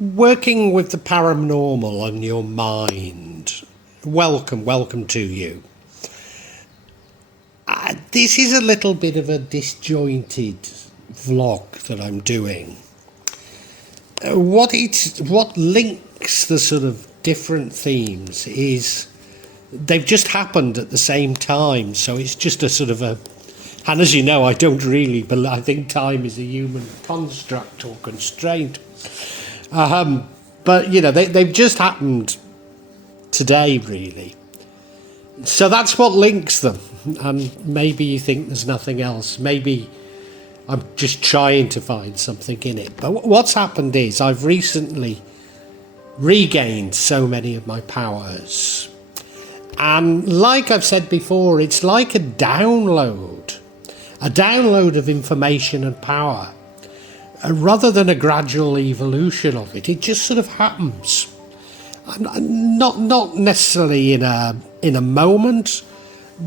Working with the paranormal on your mind. Welcome to you. This is a little bit of a disjointed vlog that I'm doing. What links the sort of different themes is they've just happened at the same time, so it's just a sort of a, and as you know, I don't really believe, I think time is a human construct or constraint. But you know, they've just happened today, really. So that's what links them. And maybe you think there's nothing else. Maybe I'm just trying to find something in it. But what's happened is I've recently regained so many of my powers. And like I've said before, it's like a download of information and power. Rather than a gradual evolution of it, it just sort of happens. Not necessarily in a moment,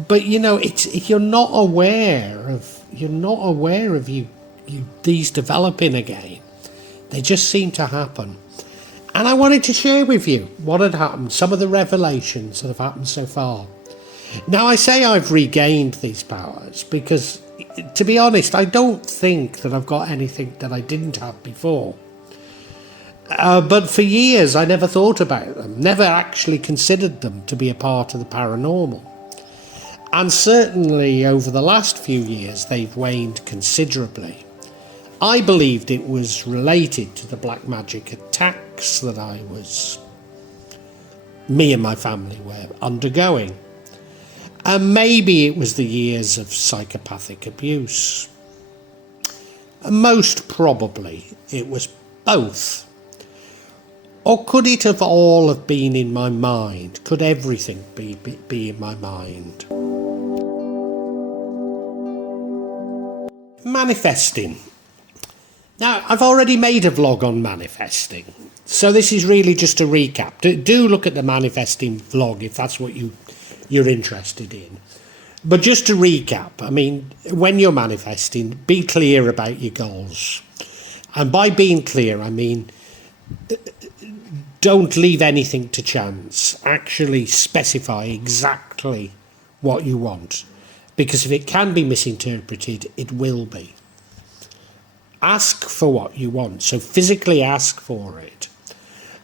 but you know, you're not aware of these developing again. They just seem to happen. And I wanted to share with you what had happened, some of the revelations that have happened so far. Now, I say I've regained these powers because, to be honest, I don't think that I've got anything that I didn't have before. But for years, I never thought about them, never actually considered them to be a part of the paranormal. And certainly over the last few years, they've waned considerably. I believed it was related to the black magic attacks that me and my family were undergoing. And maybe it was the years of psychopathic abuse. And most probably it was both. Or could it have all have been in my mind? Could everything be in my mind? Manifesting. Now, I've already made a vlog on manifesting. So this is really just a recap. Do look at the manifesting vlog if that's what you're interested in. But just to recap, I mean, when you're manifesting, be clear about your goals. And by being clear, I mean, don't leave anything to chance. Actually specify exactly what you want. Because if it can be misinterpreted, it will be. Ask for what you want. So physically ask for it.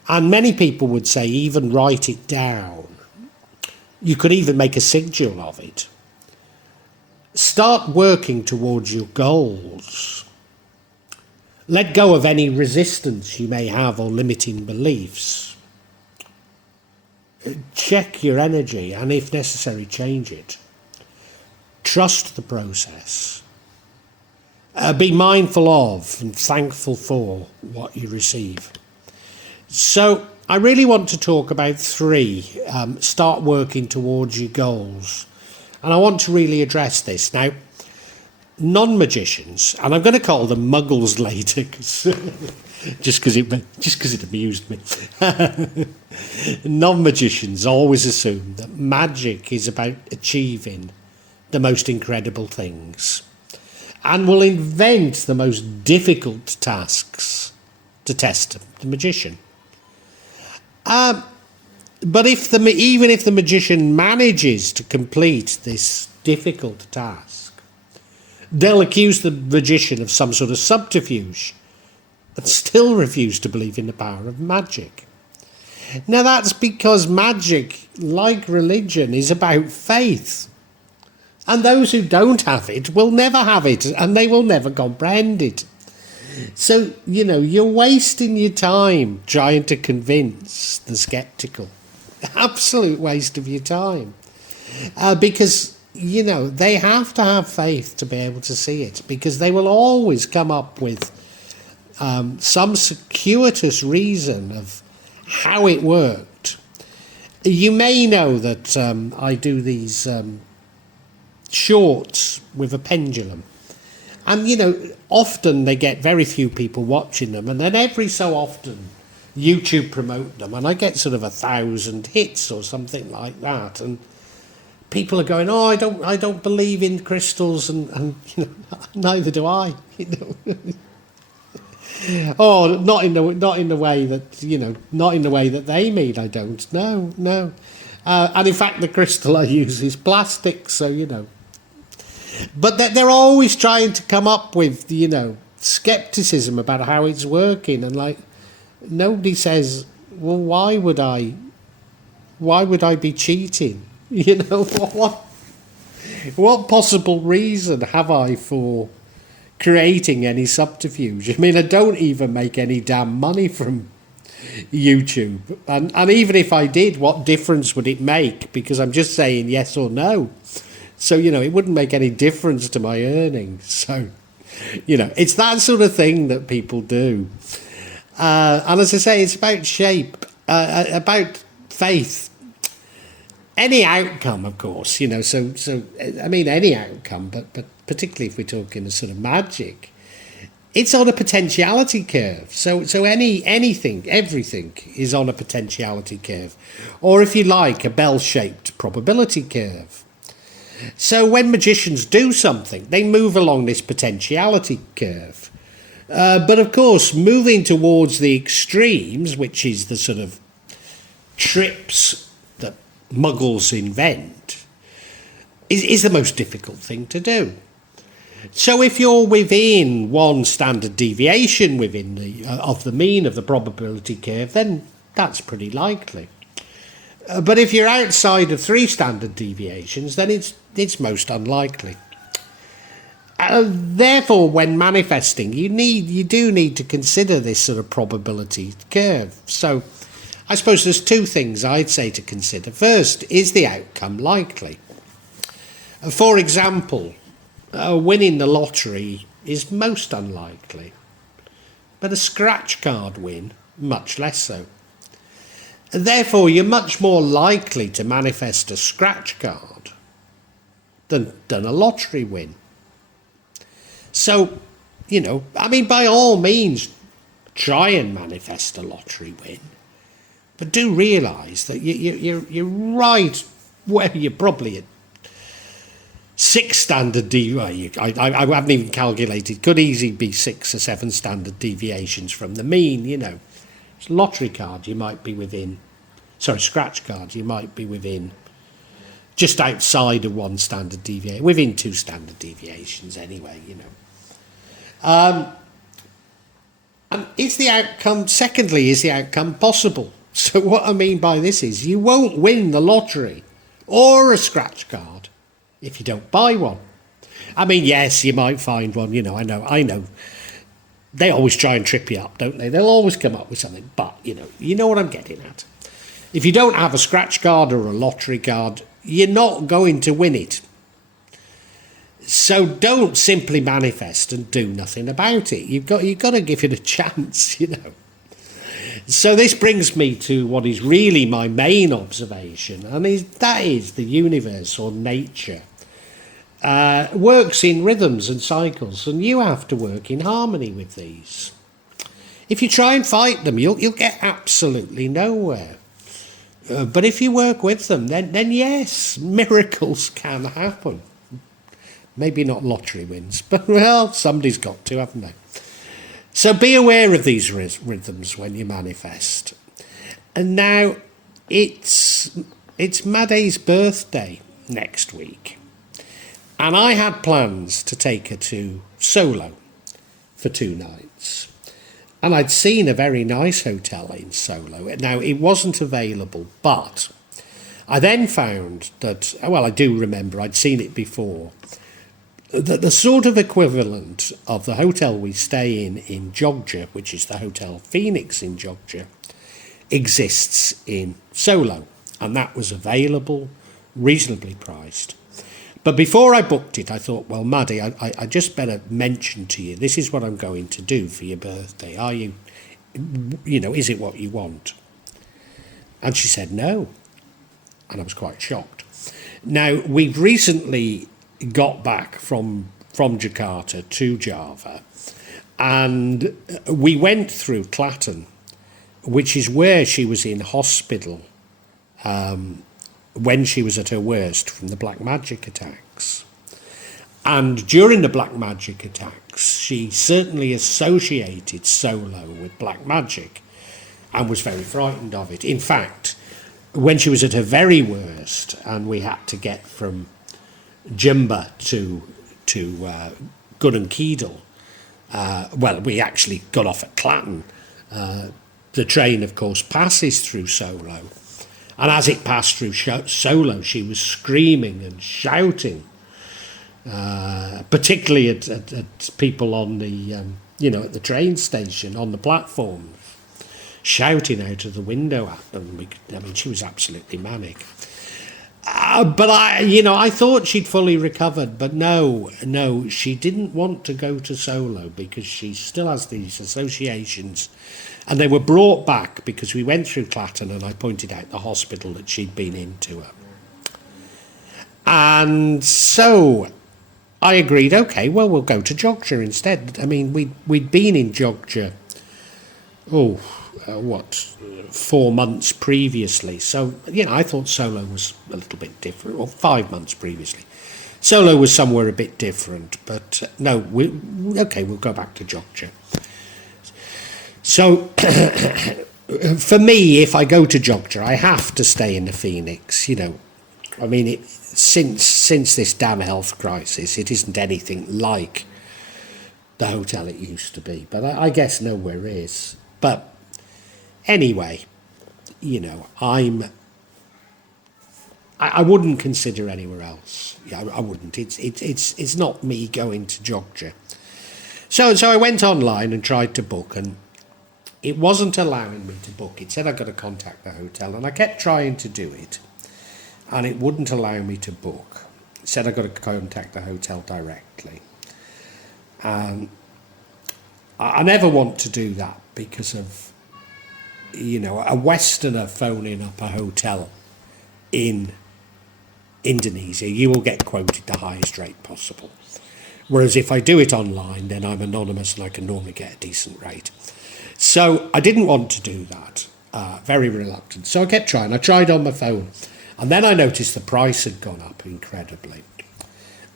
And many people would say even write it down. You could even make a sigil of it. Start working towards your goals. Let go of any resistance you may have or limiting beliefs. Check your energy and, if necessary, change it. Trust the process. Be mindful of and thankful for what you receive. So I really want to talk about 3. Start working towards your goals. And I want to really address this. Now, non-magicians, and I'm going to call them muggles later, just because it amused me. Non-magicians always assume that magic is about achieving the most incredible things and will invent the most difficult tasks to test the magician. But even if the magician manages to complete this difficult task, they'll accuse the magician of some sort of subterfuge and still refuse to believe in the power of magic. Now that's because magic, like religion, is about faith. And those who don't have it will never have it, and they will never comprehend it. So, you know, you're wasting your time trying to convince the skeptical. Absolute waste of your time. Because, you know, they have to have faith to be able to see it, because they will always come up with some circuitous reason of how it worked. You may know that I do these shorts with a pendulum. And, you know, often they get very few people watching them. And then every so often, YouTube promote them. And I get sort of 1,000 hits or something like that. And people are going, oh, I don't believe in crystals. And you know, neither do I. You know. Oh, not in the way that not in the way that they mean. I don't. No, no. And in fact, the crystal I use is plastic, so But they're always trying to come up with skepticism about how it's working, and like nobody says, well, why would I be cheating? What possible reason have I for creating any subterfuge? I mean, I don't even make any damn money from YouTube. And even if I did, what difference would it make? Because I'm just saying yes or no. So, it wouldn't make any difference to my earnings. So, it's that sort of thing that people do. And as I say, it's about shape, about faith. Any outcome, of course, so I mean any outcome, but particularly if we're talking a sort of magic, it's on a potentiality curve. So everything is on a potentiality curve, or if you like, a bell-shaped probability curve. So when magicians do something, they move along this potentiality curve. But of course, moving towards the extremes, which is the sort of trips that muggles invent, is the most difficult thing to do. So if you're within one standard deviation within of the mean of the probability curve, then that's pretty likely. But if you're outside of 3 standard deviations, then it's most unlikely. Therefore, when manifesting, you do need to consider this sort of probability curve. So I suppose there's 2 things I'd say to consider. First, is the outcome likely? For example, winning the lottery is most unlikely, but a scratch card win, much less so. Therefore, you're much more likely to manifest a scratch card than a lottery win. So, I mean, by all means, try and manifest a lottery win. But do realise that you're right where you're probably at 6 standard I haven't even calculated. Could easily be 6 or 7 standard deviations from the mean. Lottery card, you might be within. Sorry, scratch card, you might be within. Just outside of 1 standard deviation, within 2 standard deviations anyway. And is the outcome? Secondly, is the outcome possible? So what I mean by this is you won't win the lottery or a scratch card if you don't buy one. I mean, yes, you might find one, I know. They always try and trip you up, don't they? They'll always come up with something, but, you know what I'm getting at. If you don't have a scratch card or a lottery card, you're not going to win it. So don't simply manifest and do nothing about it. You've got to give it a chance, So this brings me to what is really my main observation, and that is the universe or nature works in rhythms and cycles, and you have to work in harmony with these. If you try and fight them, you'll get absolutely nowhere. But if you work with them, then yes, miracles can happen. Maybe not lottery wins, but well, somebody's got to, haven't they? So be aware of these rhythms when you manifest. And now it's Maddie's birthday next week. And I had plans to take her to Solo for 2 nights. And I'd seen a very nice hotel in Solo. Now, it wasn't available, but I then found that, well, I do remember I'd seen it before, that the sort of equivalent of the hotel we stay in Jogja, which is the Hotel Phoenix in Jogja, exists in Solo. And that was available, reasonably priced. But before I booked it, I thought, well, Maddie, I just better mention to you, this is what I'm going to do for your birthday. Are you, is it what you want? And she said no. And I was quite shocked. Now, we've recently got back from Jakarta to Java, and we went through Klaten, which is where she was in hospital when she was at her worst from the black magic attacks. And during the black magic attacks, she certainly associated solo with black magic and was very frightened of it. In fact, when she was at her very worst and we had to get from Jumba to Gun and Keedle, we actually got off at Clacton. The train, of course, passes through Solo. And as it passed through Solo, she was screaming and shouting, particularly at people on the, at the train station, on the platform, shouting out of the window at them. She was absolutely manic. But I thought she'd fully recovered, but no, she didn't want to go to Solo because she still has these associations. And they were brought back because we went through Clacton and I pointed out the hospital that she'd been into her. And so I agreed, okay, well, we'll go to Jogja instead. I mean, we'd been in Jogja, 4 months previously. So, I thought Solo was a little bit different, or 5 months previously. Solo was somewhere a bit different, but no, we'll go back to Jogja. So, for me, if I go to Jogja, I have to stay in the Phoenix, since this damn health crisis, it isn't anything like the hotel it used to be, but I guess nowhere is. But anyway, I wouldn't consider anywhere else. I wouldn't. It's not me going to Jogja. So I went online and tried to book, and it wasn't allowing me to book. It said I've got to contact the hotel, and I kept trying to do it, and it wouldn't allow me to book. It said I've got to contact the hotel directly. And I never want to do that because of, a Westerner phoning up a hotel in Indonesia. You will get quoted the highest rate possible. Whereas if I do it online, then I'm anonymous and I can normally get a decent rate. So I didn't want to do that, very reluctant. So I kept trying. I tried on my phone. And then I noticed the price had gone up incredibly.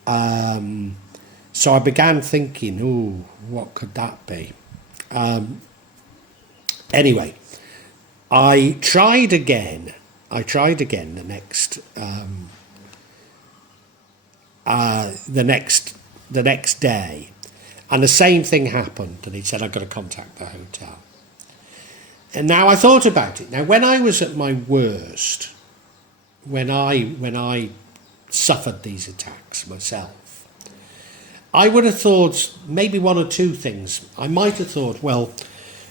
So I began thinking, what could that be? Anyway, I tried again the next day. And the same thing happened, and he said, I've got to contact the hotel. And now I thought about it. Now, when I was at my worst, when I suffered these attacks myself, I would have thought maybe one or two things. I might have thought, well,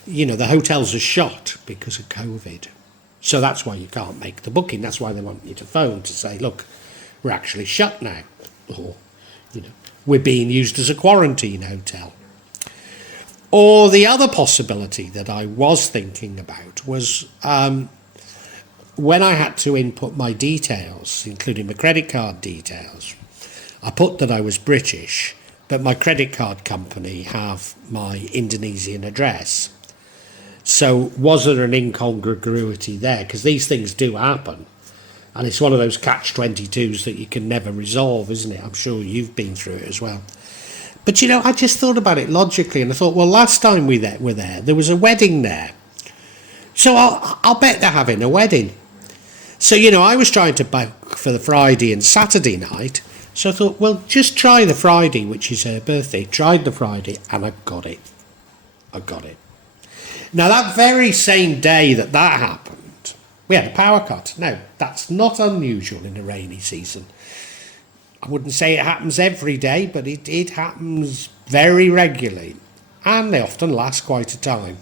the hotels are shut because of COVID. So that's why you can't make the booking. That's why they want you to phone to say, look, we're actually shut now. Or, we're being used as a quarantine hotel. Or the other possibility that I was thinking about was when I had to input my details, including my credit card details, I put that I was British, but my credit card company have my Indonesian address. So was there an incongruity there? Because these things do happen. And it's one of those catch-22s that you can never resolve, isn't it? I'm sure you've been through it as well. But, I just thought about it logically, and I thought, well, last time we were there was a wedding there. So I'll bet they're having a wedding. So, I was trying to book for the Friday and Saturday night. So I thought, well, just try the Friday, which is her birthday. Tried the Friday, and I got it. Now, that very same day that happened, we had a power cut. Now, that's not unusual in the rainy season. I wouldn't say it happens every day, but it happens very regularly. And they often last quite a time.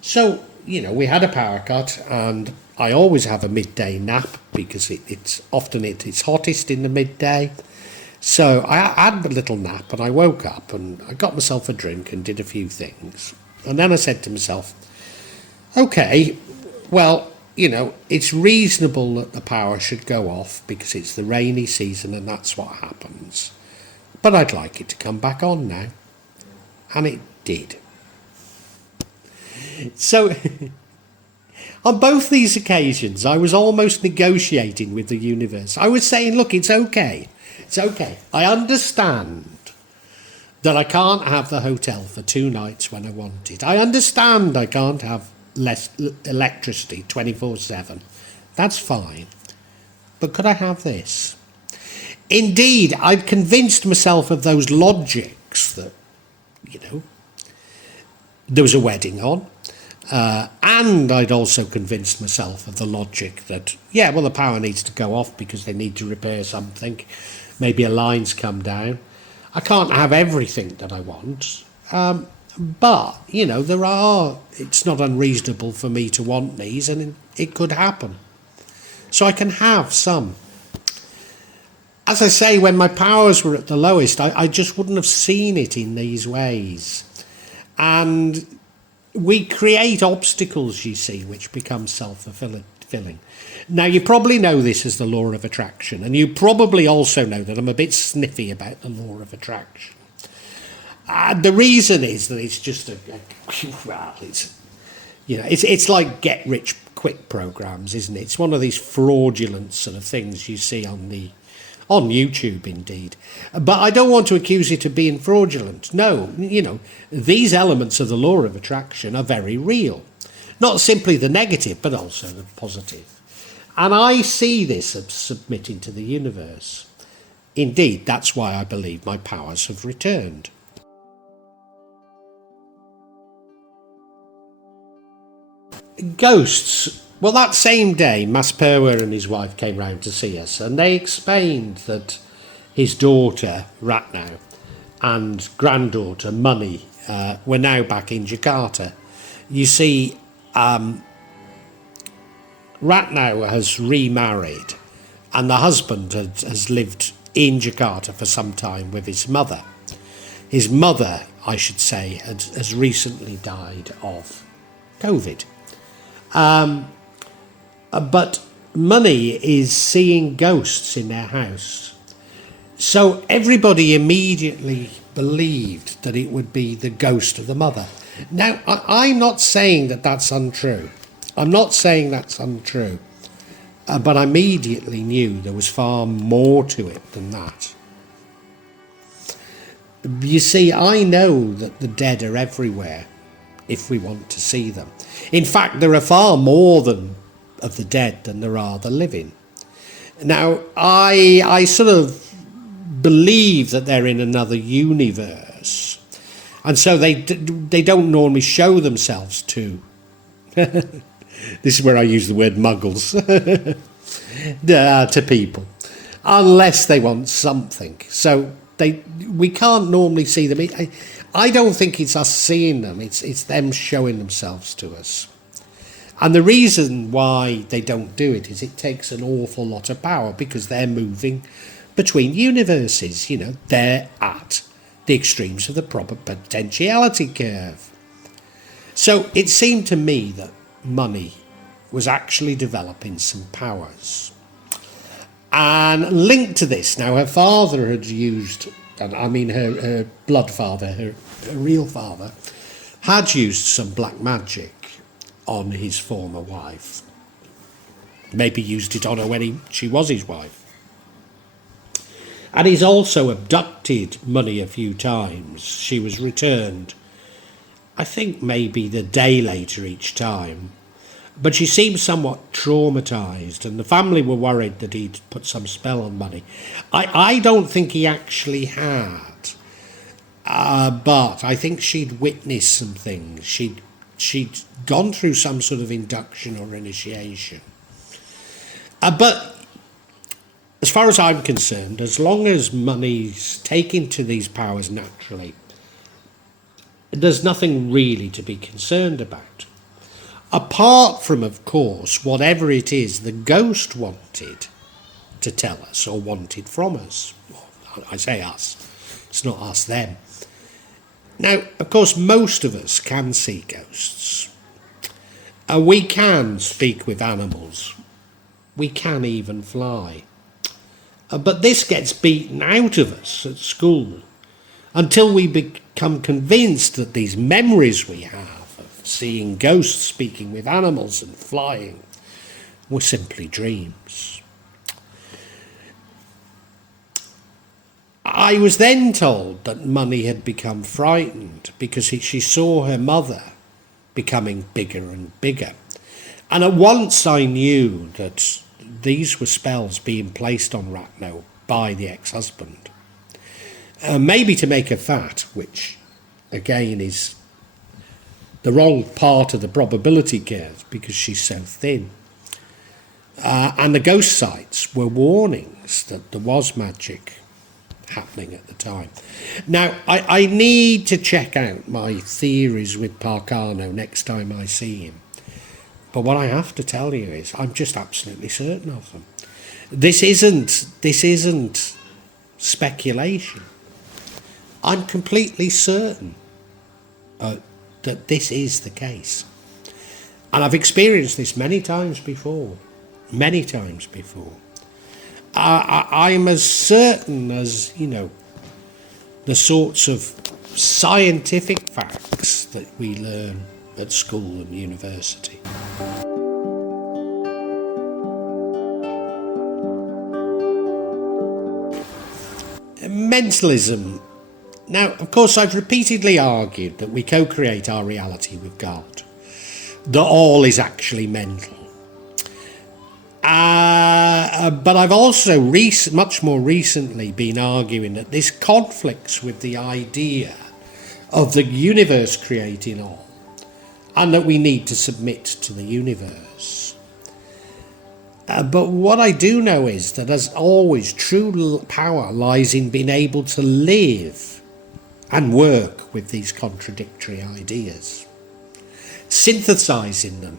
So, we had a power cut, and I always have a midday nap because it's hottest in the midday. So I had a little nap, and I woke up, and I got myself a drink and did a few things. And then I said to myself, okay, well, it's reasonable that the power should go off because it's the rainy season and that's what happens. But I'd like it to come back on now. And it did. So, on both these occasions, I was almost negotiating with the universe. I was saying, look, it's okay. It's okay. I understand that I can't have the hotel for 2 nights when I want it. I understand I can't have less electricity 24/7. That's fine. But could I have this? Indeed, I'd convinced myself of those logics that, there was a wedding on. And I'd also convinced myself of the logic that, the power needs to go off because they need to repair something. Maybe a line's come down. I can't have everything that I want. But, it's not unreasonable for me to want these, and it could happen. So I can have some. As I say, when my powers were at the lowest, I just wouldn't have seen it in these ways. And we create obstacles, you see, which become self-fulfilling. Now, you probably know this as the law of attraction, and you probably also know that I'm a bit sniffy about the law of attraction. The reason is that it's just it's like get-rich-quick programs, isn't it? It's one of these fraudulent sort of things you see on YouTube, indeed. But I don't want to accuse it of being fraudulent. No, these elements of the law of attraction are very real. Not simply the negative, but also the positive. And I see this as submitting to the universe. Indeed, that's why I believe my powers have returned. Ghosts. Well, that same day, Mas Perwer and his wife came round to see us, and they explained that his daughter, Ratnau, and granddaughter, Money, were now back in Jakarta. You see, Ratnau has remarried, and the husband has lived in Jakarta for some time with his mother. His mother, I should say, has recently died of COVID. But Money is seeing ghosts in their house. So everybody immediately believed that it would be the ghost of the mother. Now, I'm not saying that that's untrue. I'm not saying that's untrue. But I immediately knew there was far more to it than that. You see, I know that the dead are everywhere if we want to see them. In fact, there are far more of the dead than there are the living. Now, I sort of believe that they're in another universe, and so they don't normally show themselves to. This is where I use the word muggles to people, unless they want something. So we can't normally see them. I don't think it's us seeing them. It's them showing themselves to us. And the reason why they don't do it is it takes an awful lot of power because they're moving between universes. They're at the extremes of the proper potentiality curve. So it seemed to me that Money was actually developing some powers. And linked to this, now her father had used, her blood father, her real father, had used some black magic on his former wife. Maybe used it on her when she was his wife. And he's also abducted Money a few times. She was returned, I think maybe the day later each time. But she seemed somewhat traumatised, and the family were worried that he'd put some spell on Money. I don't think he actually had. But I think she'd witnessed some things. She'd gone through some sort of induction or initiation. But as far as I'm concerned, as long as Money's taken to these powers naturally, there's nothing really to be concerned about. Apart from, of course, whatever it is the ghost wanted to tell us or wanted from us. Well, I say us, it's not us, them. Now, of course, most of us can see ghosts. We can speak with animals. We can even fly. But this gets beaten out of us at school until we become convinced that these memories we have of seeing ghosts, speaking with animals and flying were simply dreams. I was then told that Mummy had become frightened because she saw her mother becoming bigger and bigger. And at once I knew that these were spells being placed on Ratno by the ex-husband. Maybe to make her fat, which again is the wrong part of the probability curve because she's so thin. And the ghost sites were warnings that there was magic happening at the time. Now, I need to check out my theories with Parcano next time I see him. But what I have to tell you is I'm just absolutely certain of them. This isn't speculation. I'm completely certain that this is the case. And I've experienced this many times before. Many times before. I'm as certain as, the sorts of scientific facts that we learn at school and university. Mentalism. Now, of course, I've repeatedly argued that we co-create our reality with God, that all is actually mental. But I've also much more recently been arguing that this conflicts with the idea of the universe creating all, and that we need to submit to the universe. But what I do know is that, as always, true power lies in being able to live and work with these contradictory ideas, synthesizing them.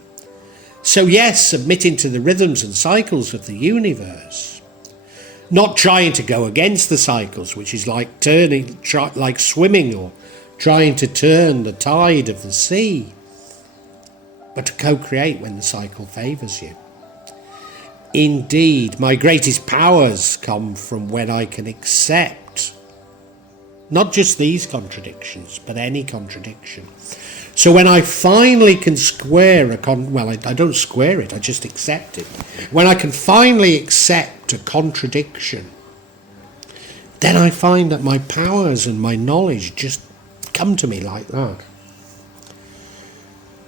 So yes, submitting to the rhythms and cycles of the universe, not trying to go against the cycles, which is like like swimming or trying to turn the tide of the sea, but to co-create when the cycle favours you. Indeed, my greatest powers come from when I can accept not just these contradictions, but any contradiction. So when I finally can square I don't square it, I just accept it. When I can finally accept a contradiction, then I find that my powers and my knowledge just come to me like that.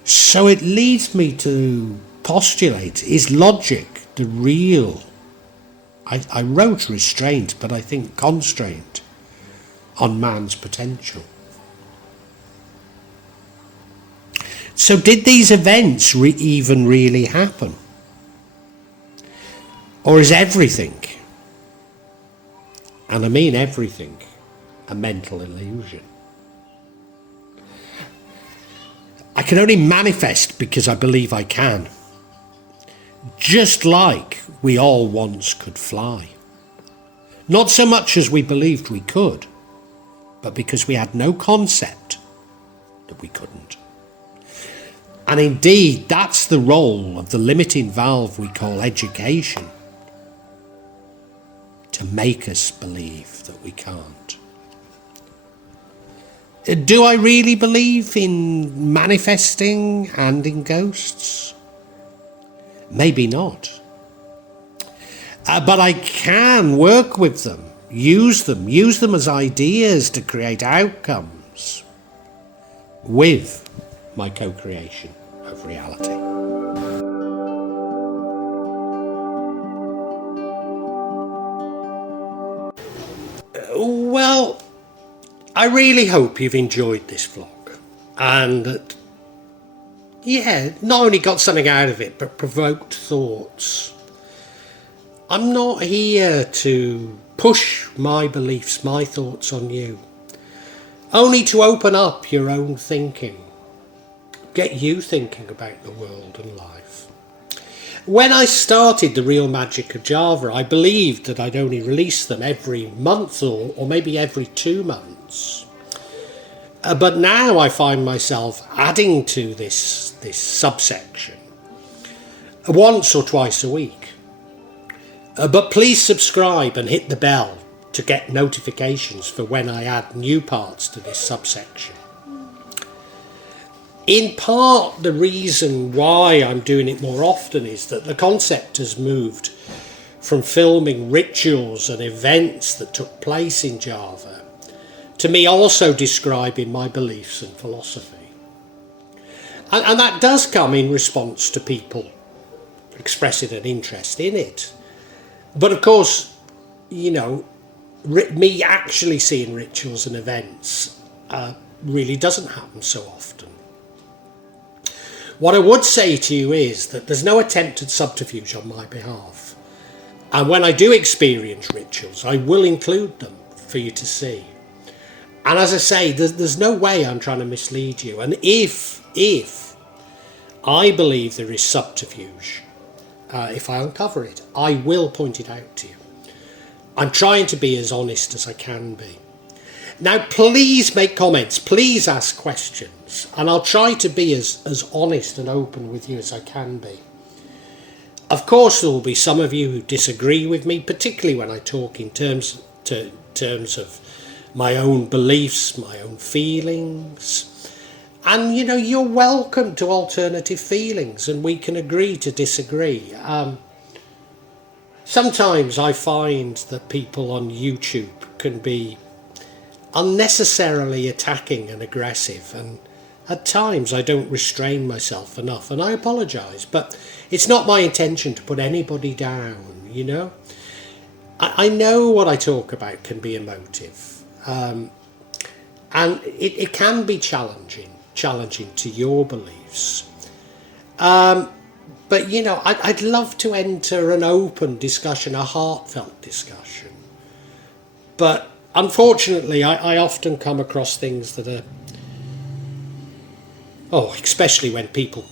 So it leads me to postulate, is logic the real, I wrote restraint, but I think constraint on man's potential? So did these events even really happen? Or is everything, and I mean everything, a mental illusion? I can only manifest because I believe I can. Just like we all once could fly. Not so much as we believed we could, but because we had no concept that we couldn't. And indeed, that's the role of the limiting valve we call education, to make us believe that we can't. Do I really believe in manifesting and in ghosts? Maybe not. But I can work with them, use them as ideas to create outcomes with my co-creation of reality. Well, I really hope you've enjoyed this vlog, and that, not only got something out of it, but provoked thoughts. I'm not here to push my beliefs, my thoughts on you, only to open up your own thinking, get you thinking about the world and life. When I started The Real Magic of Java, I believed that I'd only release them every month or maybe every 2 months. But now I find myself adding to this subsection once or twice a week. But please subscribe and hit the bell to get notifications for when I add new parts to this subsection. In part, the reason why I'm doing it more often is that the concept has moved from filming rituals and events that took place in Java, to me also describing my beliefs and philosophy. And that does come in response to people expressing an interest in it. But of course, you know, me actually seeing rituals and events really doesn't happen so often. What I would say to you is that there's no attempt at subterfuge on my behalf. And when I do experience rituals, I will include them for you to see. And as I say, there's no way I'm trying to mislead you. And if I believe there is subterfuge, if I uncover it, I will point it out to you. I'm trying to be as honest as I can be. Now, please make comments, please ask questions, and I'll try to be as honest and open with you as I can be. Of course, there will be some of you who disagree with me, particularly when I talk in terms of my own beliefs, my own feelings. And, you know, you're welcome to alternative feelings, and we can agree to disagree. Sometimes I find that people on YouTube can be unnecessarily attacking and aggressive, and at times I don't restrain myself enough, and I apologise, but it's not my intention to put anybody down, you know. I know what I talk about can be emotive, and it can be challenging to your beliefs. But, you know, I'd love to enter an open discussion, a heartfelt discussion. But unfortunately, I often come across things that are, especially when people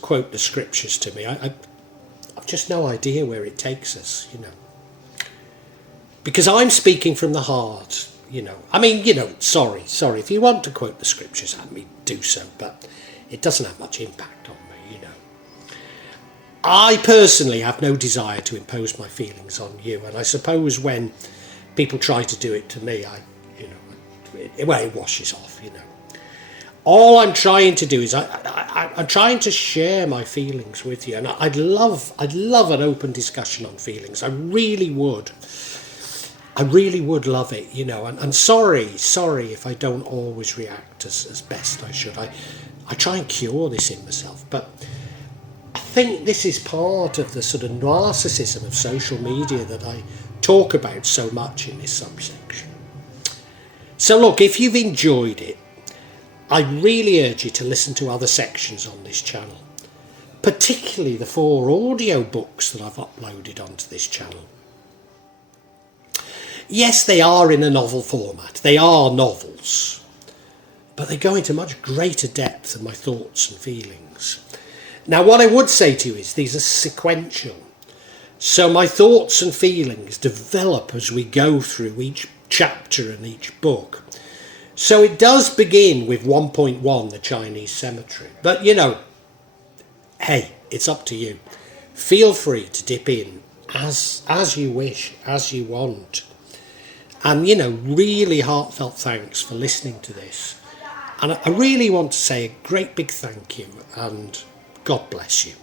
quote the scriptures to me, I've just no idea where it takes us, you know. Because I'm speaking from the heart, you know. I mean, you know, sorry, if you want to quote the scriptures at me, do so, but it doesn't have much impact on me, you know. I personally have no desire to impose my feelings on you, and I suppose when people try to do it to me, it washes off, you know. All I'm trying to do is I'm trying to share my feelings with you, and I'd love an open discussion on feelings. I really would love it, you know. And sorry if I don't always react as best I should. I try and cure this in myself, but I think this is part of the sort of narcissism of social media that I talk about so much in this subsection. So look, if you've enjoyed it, I really urge you to listen to other sections on this channel, particularly the 4 audio books that I've uploaded onto this channel. Yes, they are in a novel format. They are novels, but they go into much greater depth than my thoughts and feelings. Now, what I would say to you is these are sequential. So my thoughts and feelings develop as we go through each chapter and each book. So it does begin with 1.1, the Chinese cemetery. But, you know, hey, it's up to you. Feel free to dip in as you wish, as you want. And, you know, really heartfelt thanks for listening to this. And I really want to say a great big thank you, and God bless you.